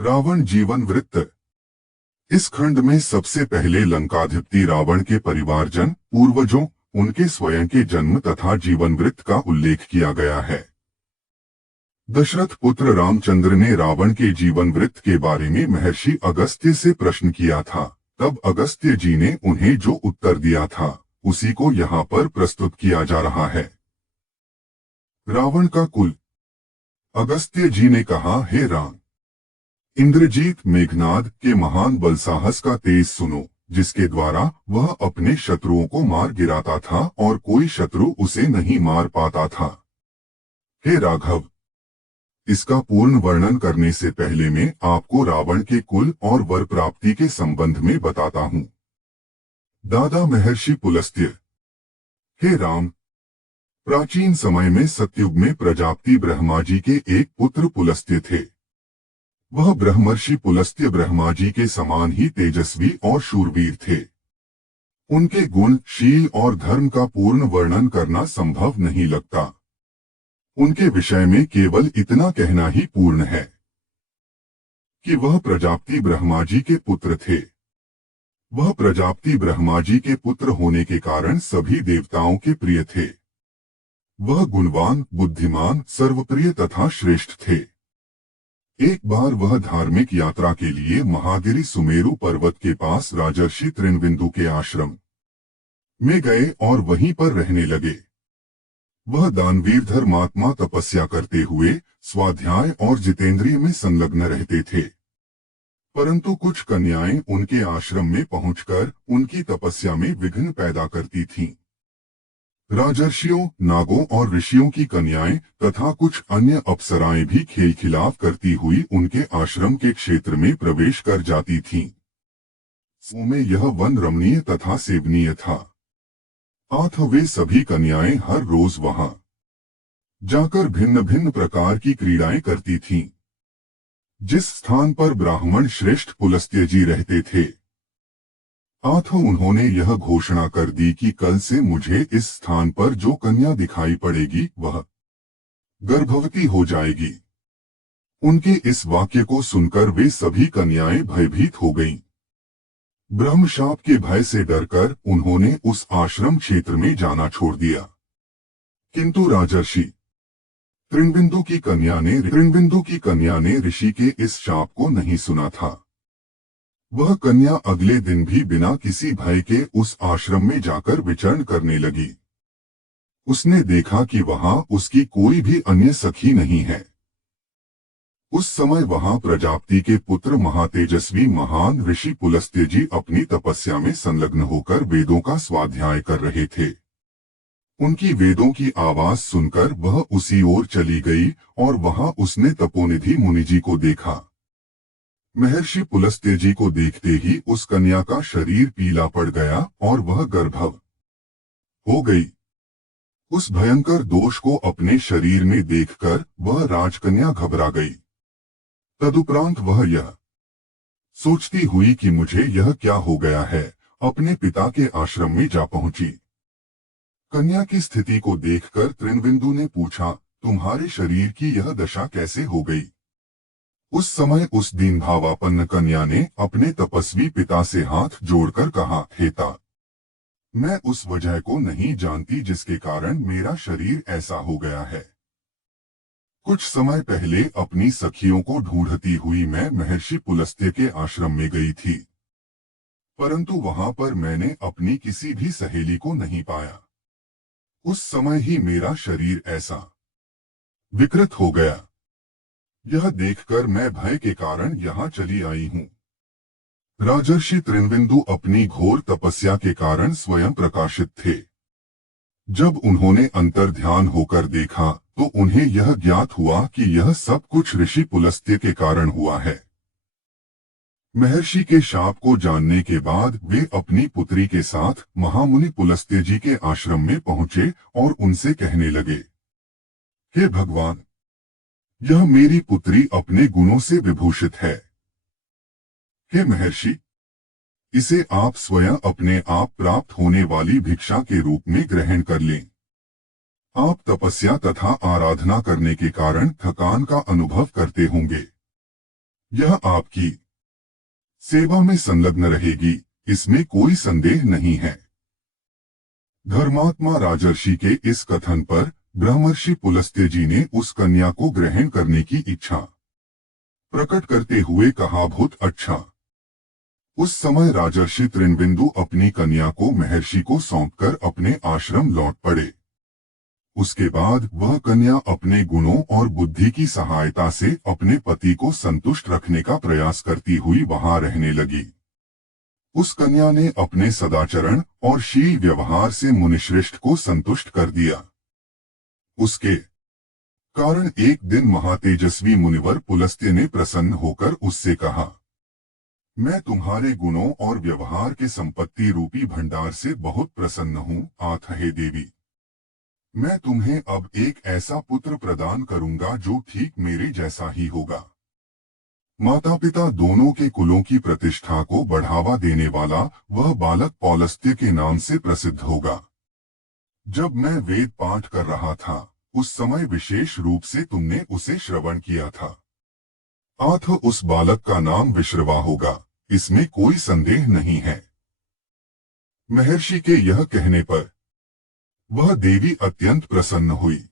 रावण जीवन वृत्त। इस खंड में सबसे पहले लंकाधिपति रावण के परिवारजन, पूर्वजों, उनके स्वयं के जन्म तथा जीवन वृत्त का उल्लेख किया गया है। दशरथ पुत्र रामचंद्र ने रावण के जीवन वृत्त के बारे में महर्षि अगस्त्य से प्रश्न किया था। तब अगस्त्य जी ने उन्हें जो उत्तर दिया था उसी को यहाँ पर प्रस्तुत किया जा रहा है। रावण का कुल। अगस्त्य जी ने कहा, हे राम, इंद्रजीत मेघनाद के महान बल साहस का तेज सुनो, जिसके द्वारा वह अपने शत्रुओं को मार गिराता था और कोई शत्रु उसे नहीं मार पाता था। हे राघव, इसका पूर्ण वर्णन करने से पहले मैं आपको रावण के कुल और वर प्राप्ति के संबंध में बताता हूँ। दादा महर्षि पुलस्त्य। हे राम, प्राचीन समय में सतयुग में प्रजापति ब्रह्मा जी के एक पुत्र पुलस्त्य थे। वह ब्रह्मर्षि पुलस्त्य ब्रह्मा जी के समान ही तेजस्वी और शूरवीर थे। उनके गुण, शील और धर्म का पूर्ण वर्णन करना संभव नहीं लगता। उनके विषय में केवल इतना कहना ही पूर्ण है कि वह प्रजापति ब्रह्मा जी के पुत्र थे। वह प्रजापति ब्रह्मा जी के पुत्र होने के कारण सभी देवताओं के प्रिय थे। वह गुणवान, बुद्धिमान, सर्वप्रिय तथा श्रेष्ठ थे। एक बार वह धार्मिक यात्रा के लिए महागिरी सुमेरु पर्वत के पास राजर्षि तृणबिंदु के आश्रम में गए और वहीं पर रहने लगे। वह दानवीर धर्मात्मा तपस्या करते हुए स्वाध्याय और जितेंद्रिय में संलग्न रहते थे। परंतु कुछ कन्याएं उनके आश्रम में पहुंचकर उनकी तपस्या में विघ्न पैदा करती थीं। राजर्षियों, नागों और ऋषियों की कन्याएं तथा कुछ अन्य अप्सराएं भी खेल खिलाफ करती हुई उनके आश्रम के क्षेत्र में प्रवेश कर जाती थीं। में यह वन रमणीय तथा सेवनीय था। अतः वे सभी कन्याएं हर रोज वहां जाकर भिन्न भिन्न प्रकार की क्रीड़ाएं करती थीं। जिस स्थान पर ब्राह्मण श्रेष्ठ पुलस्त्य जी रहते थे, अतः उन्होंने यह घोषणा कर दी कि कल से मुझे इस स्थान पर जो कन्या दिखाई पड़ेगी वह गर्भवती हो जाएगी। उनके इस वाक्य को सुनकर वे सभी कन्याएं भयभीत हो गईं। ब्रह्मशाप के भय से डरकर उन्होंने उस आश्रम क्षेत्र में जाना छोड़ दिया। किंतु राजर्षि तृणबिंदु की कन्या ने ऋषि के इस शाप को नहीं सुना था। वह कन्या अगले दिन भी बिना किसी भय के उस आश्रम में जाकर विचरण करने लगी। उसने देखा कि वहां उसकी कोई भी अन्य सखी नहीं है। उस समय वहां प्रजापति के पुत्र महातेजस्वी महान ऋषि पुलस्त्य जी अपनी तपस्या में संलग्न होकर वेदों का स्वाध्याय कर रहे थे। उनकी वेदों की आवाज सुनकर वह उसी ओर चली गई और वहां उसने तपोनिधि मुनि जी को देखा। महर्षि पुलस्त्य जी को देखते ही उस कन्या का शरीर पीला पड़ गया और वह गर्भव हो गई। उस भयंकर दोष को अपने शरीर में देखकर वह राजकन्या घबरा गई। तदुपरांत वह यह सोचती हुई कि मुझे यह क्या हो गया है, अपने पिता के आश्रम में जा पहुंची। कन्या की स्थिति को देखकर तृणबिंदु ने पूछा, तुम्हारे शरीर की यह दशा कैसे हो गई? उस समय उस दीन भावापन्न कन्या ने अपने तपस्वी पिता से हाथ जोड़कर कहा, हेता, मैं उस वजह को नहीं जानती जिसके कारण मेरा शरीर ऐसा हो गया है। कुछ समय पहले अपनी सखियों को ढूंढती हुई मैं महर्षि पुलस्त्य के आश्रम में गई थी, परंतु वहां पर मैंने अपनी किसी भी सहेली को नहीं पाया। उस समय ही मेरा शरीर ऐसा विकृत हो गया। यह देखकर मैं भय के कारण यहाँ चली आई हूँ। राजर्षि तृणबिंदु अपनी घोर तपस्या के कारण स्वयं प्रकाशित थे। जब उन्होंने अंतर्ध्यान होकर देखा तो उन्हें यह ज्ञात हुआ कि यह सब कुछ ऋषि पुलस्त्य के कारण हुआ है। महर्षि के शाप को जानने के बाद वे अपनी पुत्री के साथ महामुनि पुलस्त्य जी के आश्रम में पहुंचे और उनसे कहने लगे, हे भगवान, यह मेरी पुत्री अपने गुणों से विभूषित है। हे महर्षि, इसे आप स्वयं अपने आप प्राप्त होने वाली भिक्षा के रूप में ग्रहण कर लें। आप तपस्या तथा आराधना करने के कारण थकान का अनुभव करते होंगे। यह आपकी सेवा में संलग्न रहेगी, इसमें कोई संदेह नहीं है। धर्मात्मा राजर्षि के इस कथन पर ब्रह्मर्षि पुलस्त्य जी ने उस कन्या को ग्रहण करने की इच्छा प्रकट करते हुए कहा, बहुत अच्छा। उस समय राजर्षि त्रिनबिंदु अपनी कन्या को महर्षि को सौंपकर अपने आश्रम लौट पड़े। उसके बाद वह कन्या अपने गुणों और बुद्धि की सहायता से अपने पति को संतुष्ट रखने का प्रयास करती हुई वहां रहने लगी। उस कन्या ने अपने सदाचरण और शील व्यवहार से मुनिश्रेष्ठ को संतुष्ट कर दिया। उसके कारण एक दिन महातेजस्वी मुनिवर पुलस्त्य ने प्रसन्न होकर उससे कहा, मैं तुम्हारे गुणों और व्यवहार के संपत्ति रूपी भंडार से बहुत प्रसन्न हूँ। आठ हे देवी, मैं तुम्हें अब एक ऐसा पुत्र प्रदान करूंगा जो ठीक मेरे जैसा ही होगा। माता पिता दोनों के कुलों की प्रतिष्ठा को बढ़ावा देने वाला वह बालक पौलस्त्य के नाम से प्रसिद्ध होगा। जब मैं वेद पाठ कर रहा था, उस समय विशेष रूप से तुमने उसे श्रवण किया था। आठ उस बालक का नाम विश्रवा होगा, इसमें कोई संदेह नहीं है। महर्षि के यह कहने पर वह देवी अत्यंत प्रसन्न हुई।